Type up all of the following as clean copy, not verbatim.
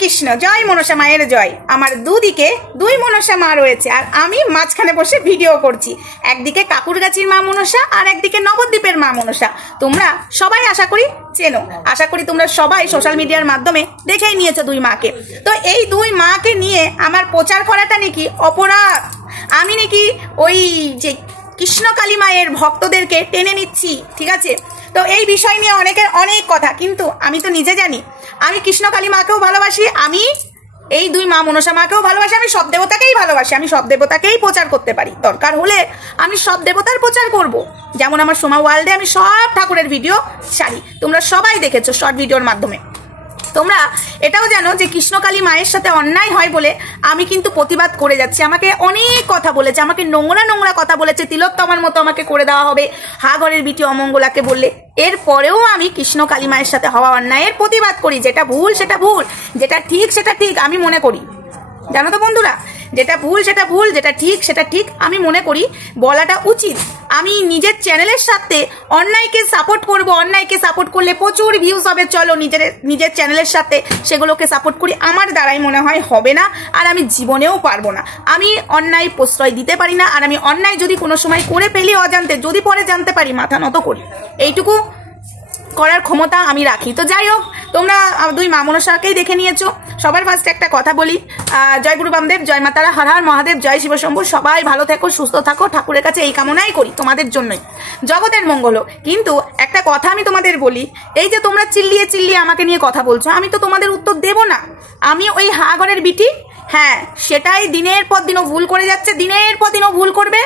কৃষ্ণ, জয় মনসা মায়ের জয়। আমার দুদিকে দুই মনসা মা রয়েছে আর আমি মাঝখানে বসে ভিডিও করছি। একদিকে কাকুরগাছির মা মনসা আর একদিকে নবদ্বীপের মা মনসা। তোমরা সবাই আশা করি চেনো, আশা করি তোমরা সবাই সোশ্যাল মিডিয়ার মাধ্যমে দেখেই নিয়েছো দুই মাকে। তো এই দুই মাকে নিয়ে আমার প্রচার করাটা নাকি অপরাধ, আমি নাকি ওই যে কৃষ্ণ কালী মায়ের ভক্তদেরকে টেনে নিচ্ছি, ঠিক আছে। তো এই বিষয় নিয়ে অনেকের অনেক কথা, কিন্তু আমি তো নিজে জানি আমি কৃষ্ণ কালী মাকেও ভালোবাসি, আমি এই দুই মা মনসা মাকেও ভালোবাসি, আমি সব দেবতাকেই ভালোবাসি, আমি সব দেবতাকেই প্রচার করতে পারি। দরকার হলে আমি সব দেবতার প্রচার করব। যেমন আমার সোমা ওয়ার্ল্ডে আমি সব ঠাকুরের ভিডিও ছাড়ি, তোমরা সবাই দেখেছো শর্ট ভিডিওর মাধ্যমে। তোমরা এটাও জানো যে কৃষ্ণকালী মায়ের সাথে অন্যায় হয় বলে আমি কিন্তু প্রতিবাদ করে যাচ্ছি। আমাকে অনেক কথা বলেছে, আমাকে নোংরা নোংরা কথা বলেছে, তিলোত্তমার মতো আমাকে করে দেওয়া হবে হা ঘরের বিটি অমঙ্গলাকে বললে। এরপরেও আমি কৃষ্ণকালী মায়ের সাথে হওয়া অন্যায়ের প্রতিবাদ করি। যেটা ভুল সেটা ভুল, যেটা ঠিক সেটা ঠিক আমি মনে করি, জানো তো বন্ধুরা। যেটা ভুল সেটা ভুল, যেটা ঠিক সেটা ঠিক আমি মনে করি, বলাটা উচিত। আমি নিজের চ্যানেলের সাথে অন্যায়কে সাপোর্ট করব, অন্যায়কে সাপোর্ট করলে প্রচুর ভিউজ হবে, চলো নিজের চ্যানেলের সাথে সেগুলোকে সাপোর্ট করি। আমার দ্বারাই মনে হয় হবে না, আর আমি জীবনেও পারবো না। আমি অন্যায় প্রশ্রয় দিতে পারি না, আর আমি অন্যায় যদি কোনো সময় করে ফেলি অজান্তে, যদি পরে জানতে পারি মাথা নত করি, এইটুকু করার ক্ষমতা আমি রাখি। তো যাই হোক, তোমরা দুই মা মনসাকেই দেখে নিয়েছো। সবার ফার্স্টে একটা কথা বলি, জয় গুরু বামদেব, জয় মাতারা, হর হর মহাদেব, জয় শিবশম্ভু। সবাই ভালো থেকো, সুস্থ থাকো, ঠাকুরের কাছে এই কামনাই করি তোমাদের জন্যই, জগতের মঙ্গল। কিন্তু একটা কথা আমি তোমাদের বলি, এই যে তোমরা চিল্লিয়ে চিল্লিয়ে আমাকে নিয়ে কথা বলছো, আমি তো তোমাদের উত্তর দেব না। আমি ওই হা ঘরের বিটি, হ্যাঁ সেটাই দিনের পর দিনও ভুল করে যাচ্ছে, দিনের পর দিনও ভুল করবে।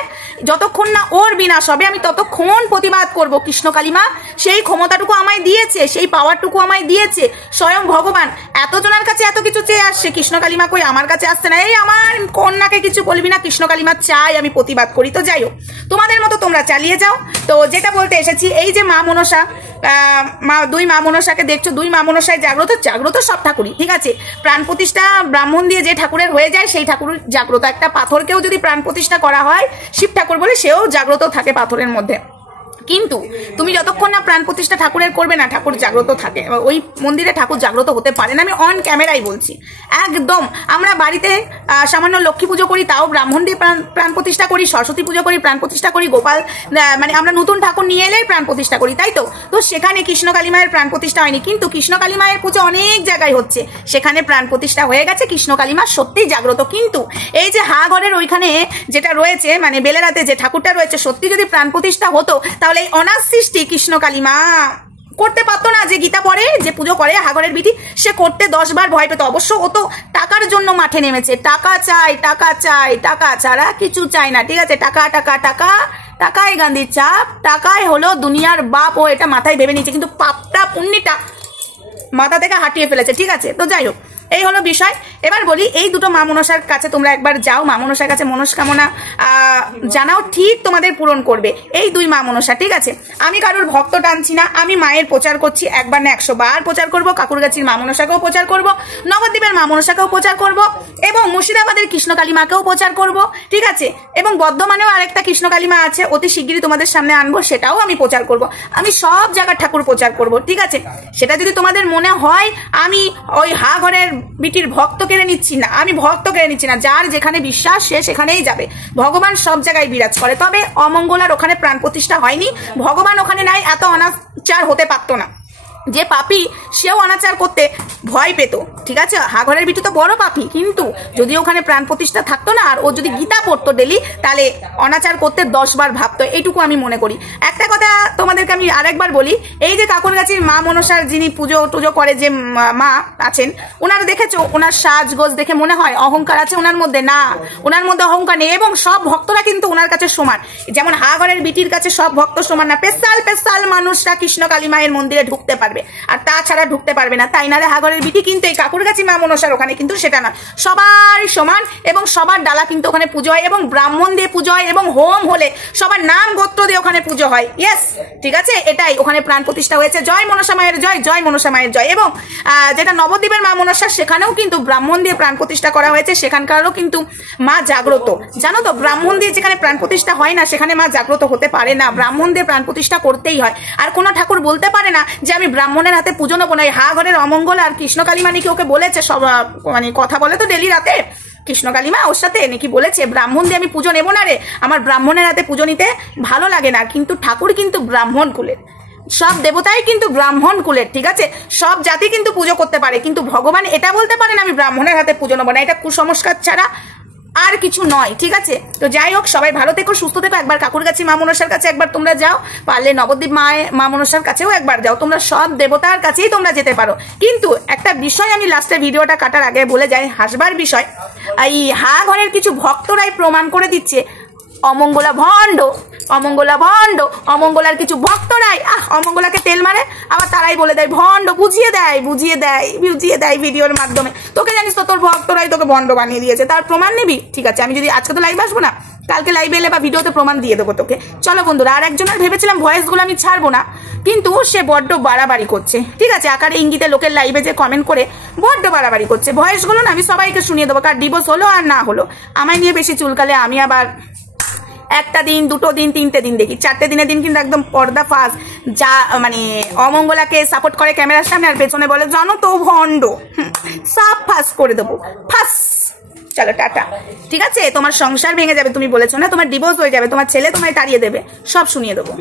যতক্ষণ না ওর বিনাশ হবে আমি ততক্ষণ প্রতিবাদ করব। কৃষ্ণকালী মা সেই ক্ষমতাটুকু আমায় দিয়েছে, সেই পাওয়ারটুকু আমায় দিয়েছে স্বয়ং ভগবান। এতজনের কাছে এত কিছু চেয়ে আসছে, কৃষ্ণকালী মা কই আমার কাছে আসছে না। এই আমার কন্যাকে কিছু বলবি না, কৃষ্ণকালী মা চাই আমি প্রতিবাদ করি। তো যাই হোক, তোমাদের মতো তোমরা চালিয়ে যাও। তো যেটা বলতে এসেছি, এই যে মা মনসা, দুই মা মনসাকে দেখছো, দুই মা মনসায় জাগ্রত, জাগ্রত সব ঠাকুরই, ঠিক আছে। প্রাণ প্রতিষ্ঠা ব্রাহ্মণ দিয়ে যে ঠাকুরের হয়ে যায় সেই ঠাকুর জাগ্রত। একটা পাথরকেও যদি প্রাণ প্রতিষ্ঠা করা হয়, শিব ঠাকুর বলে, সেও জাগ্রত থাকে পাথরের মধ্যে। কিন্তু তুমি যতক্ষণ না প্রাণ প্রতিষ্ঠা ঠাকুরের করবে না, ঠাকুর জাগ্রত থাকে, ওই মন্দিরে ঠাকুর জাগ্রত হতে পারে না। আমি অন ক্যামেরাই বলছি একদম। আমরা বাড়িতে সামান্য লক্ষ্মী পুজো করি, তাও ব্রাহ্মণ দিয়ে প্রাণ প্রতিষ্ঠা করি, সরস্বতী পুজো করি, প্রাণ প্রতিষ্ঠা করি, গোপাল মানে আমরা নতুন ঠাকুর নিয়ে এলে প্রাণ প্রতিষ্ঠা করি, তাই তো। তো সেখানে কৃষ্ণকালী মায়ের প্রাণ প্রতিষ্ঠা হয়নি, কিন্তু কৃষ্ণকালী মায়ের পুজো অনেক জায়গায় হচ্ছে, সেখানে প্রাণ প্রতিষ্ঠা হয়ে গেছে। কৃষ্ণকালী মা সত্যিই জাগ্রত। কিন্তু এই যে হা ঘরের ওইখানে যেটা রয়েছে, মানে বেলেরাতে যে ঠাকুরটা রয়েছে, সত্যি যদি প্রাণ প্রতিষ্ঠা হতো, তাহলে এই অনাথ সৃষ্টি কৃষ্ণকালী মা করতে পারতো না। যে গীতা পড়ে, যে পুজো করে হাগরের বিটি, সে করতে 10 বার ভয় পেত। অবশ্য ও তো টাকার জন্য মাঠে নেমেছে, টাকা চাই, টাকা চাই, টাকা ছাড়া কিছু চাই না, ঠিক আছে। টাকা টাকা টাকা, টাকাই গান্ধীর চাপ, টাকাই হলো দুনিয়ার বাপ, ও এটা মাথায় ভেবে নিয়েছে, কিন্তু পাপটা পুণ্যটা মাথা থেকে হাঁটিয়ে ফেলেছে, ঠিক আছে। তো যাই হোক, এই হলো বিষয়। এবার বলি, এই দুটো মা মনসার কাছে তোমরা একবার যাও, মা মনসার কাছে মনস্কামনা জানাও, ঠিক তোমাদের পূরণ করবে এই দুই মা মনসা, ঠিক আছে। আমি কারোর ভক্ত টানছি না, আমি মায়ের প্রচার করছি, একবার না 100 বার প্রচার করব। কাকুরগাছির মা মনসাকেও প্রচার করব, নবদ্বীপের মা মনসাকেও প্রচার করব, এবং মুর্শিদাবাদের কৃষ্ণকালী মাকেও প্রচার করব, ঠিক আছে। এবং বর্ধমানেও আরেকটা কৃষ্ণকালী মা আছে, অতি শিগগিরই তোমাদের সামনে আনবো, সেটাও আমি প্রচার করব। আমি সব জায়গার ঠাকুর প্রচার করব, ঠিক আছে। সেটা যদি তোমাদের মনে হয় আমি ওই হা ঘরের বিটির ভক্ত কেড়ে নিচ্ছি, না, আমি ভক্ত কেড়ে নিচ্ছি না। যার যেখানে বিশ্বাস সে সেখানেই যাবে, ভগবান সব জায়গায় বিরাজ করে। তবে অমঙ্গলার ওখানে প্রাণ প্রতিষ্ঠা হয়নি, ভগবান ওখানে নাই, এত অনাচার হতে পারতো না। যে পাপী সেও অনাচার করতে ভয় পেত, ঠিক আছে। হাঘরের বিটি তো বড় পাপী, কিন্তু যদি ওখানে প্রাণ প্রতিষ্ঠা থাকতো না, আর ও যদি গীতা পড়তো ডেলি, তাহলে অনাচার করতে 10 বার ভাবতো, এইটুকু আমি মনে করি। একটা কথা তোমাদেরকে আমি আরেকবার বলি, এই যে কাকুরগাছির মা মনসার যিনি পুজো টুজো করে যে মা আছেন, ওনার দেখেছো, ওনার সাজগোজ দেখে মনে হয় অহংকার আছে ওনার মধ্যে? না, ওনার মধ্যে অহংকার নেই। এবং সব ভক্তরা কিন্তু ওনার কাছে সমান, যেমন হাঘরের বিটির কাছে সব ভক্ত সমান না। পেশাল মানুষরা কৃষ্ণকালী মায়ের মন্দিরে ঢুকতে পারবে, আর তাছাড়া ঢুকতে পারবে না, তাই না রে হাঘরের বিটি। কিন্তু এই কাকুরগাছি মা মনসার ওখানে কিন্তু সেটা না, সবার সমান, এবং সবার ডালা কিন্তু ওখানে পুজো হয়, এবং ব্রাহ্মণ দিয়ে পুজো হয়, এবং হোম হলে সবার নাম গোত্র দিয়ে ওখানে পুজো হয়। ইয়েস, ঠিক আছে, এটাই ওখানে প্রাণ প্রতিষ্ঠা হয়েছে। জয় মনসা মায়ের জয়, জয় মনসা মায়ের জয়। এবং যেটা নবদ্বীপের মা মনসা, সেখানেও কিন্তু ব্রাহ্মণ দিয়ে প্রাণ প্রতিষ্ঠা করা হয়েছে, সেখানকারও কিন্তু মা জাগ্রত, জানো তো। ব্রাহ্মণ দিয়ে যেখানে প্রাণ প্রতিষ্ঠা হয় না, সেখানে মা জাগ্রত হতে পারে না, ব্রাহ্মণ দিয়ে প্রাণ প্রতিষ্ঠা করতেই হয়। আর কোনো ঠাকুর বলতে পারে না যে আমি ব্রাহ্মণের হাতে পুজো নেবো না। হা ঘরের অমঙ্গল আর কৃষ্ণকালী মানে কি ওকে বলেছে, সব মানে কথা বলে তো ডেলি রাতে কৃষ্ণকালী মা ওর সাথে নাকি বলেছে ব্রাহ্মণ দিয়ে আমি পুজো নেবো না রে, আমার ব্রাহ্মণের হাতে পুজো নিতে ভালো লাগে না। কিন্তু ঠাকুর কিন্তু ব্রাহ্মণ কুলের, সব দেবতাই কিন্তু ব্রাহ্মণ কুলের, ঠিক আছে, সব জাতি কিন্তু পুজো করতে পারে, কিন্তু ভগবান এটা বলতে পারেন আমি ব্রাহ্মণের হাতে পুজো নেবো না। এটা কুসংস্কার ছাড়া আর কিছু নয়, ঠিক আছে। তো যাই হোক, সবাই ভালো থেকো, সুস্থ থেকো। একবার কাকুরগাছি মা মনসার কাছে একবার তোমরা যাও, পারলে নবদ্বীপ মা মনসার কাছেও একবার যাও, তোমরা সব দেবতার কাছেই তোমরা যেতে পারো। কিন্তু একটা বিষয় আমি লাস্টে ভিডিওটা কাটার আগে বলে যাই, হাসবার বিষয়, এই হা ঘরের কিছু ভক্তরাই প্রমাণ করে দিচ্ছে অমঙ্গলা ভণ্ড, অমঙ্গলা ভণ্ড, অমঙ্গলার কিছু ভক্তরাই অমঙ্গলাকে তেল মারে, আবার তারাই বলে দেয় ভণ্ড, বুঝিয়ে দেয় ভিডিওর মাধ্যমে। তোকে জানিস তো তোর ভক্তরাই তোকে ভণ্ড বানিয়ে দিয়েছে, তার প্রমাণ নিবি? ঠিক আছে, আমি যদি আজকে তো লাইভ আসবো না, কালকে লাইভে এলে বা ভিডিওতে প্রমাণ দিয়ে দেবো তোকে। চলো বন্ধুরা, আর একজনের ভেবেছিলাম ভয়েসগুলো আমি ছাড়বো না, কিন্তু সে বড্ড বাড়াবাড়ি করছে, ঠিক আছে, আকারে ইঙ্গিতে লোকের লাইভে যে কমেন্ট করে বড্ড বাড়াবাড়ি করছে। ভয়েসগুলো না আমি সবাইকে শুনিয়ে দেবো, কার ডিভোর্স হলো আর না হলো, আমায় নিয়ে বেশি চুলকালে আমি আবার একটা দিন, দুটো দিন, তিনটে দিন দেখি, চারটে দিনের দিন কিন্তু একদম পর্দা ফাঁস। যা মানে অমঙ্গলাকে সাপোর্ট করে ক্যামেরার সামনে আর পেছনে বলে জানো তো ভণ্ড, সাপ ফাঁস করে দেবো, ফাঁস। চলো টাটা, ঠিক আছে, তোমার সংসার ভেঙে যাবে, তুমি বলেছো না, তোমার ডিভোর্স হয়ে যাবে, তোমার ছেলে তোমায় তাড়িয়ে দেবে, সব শুনিয়ে দেবো।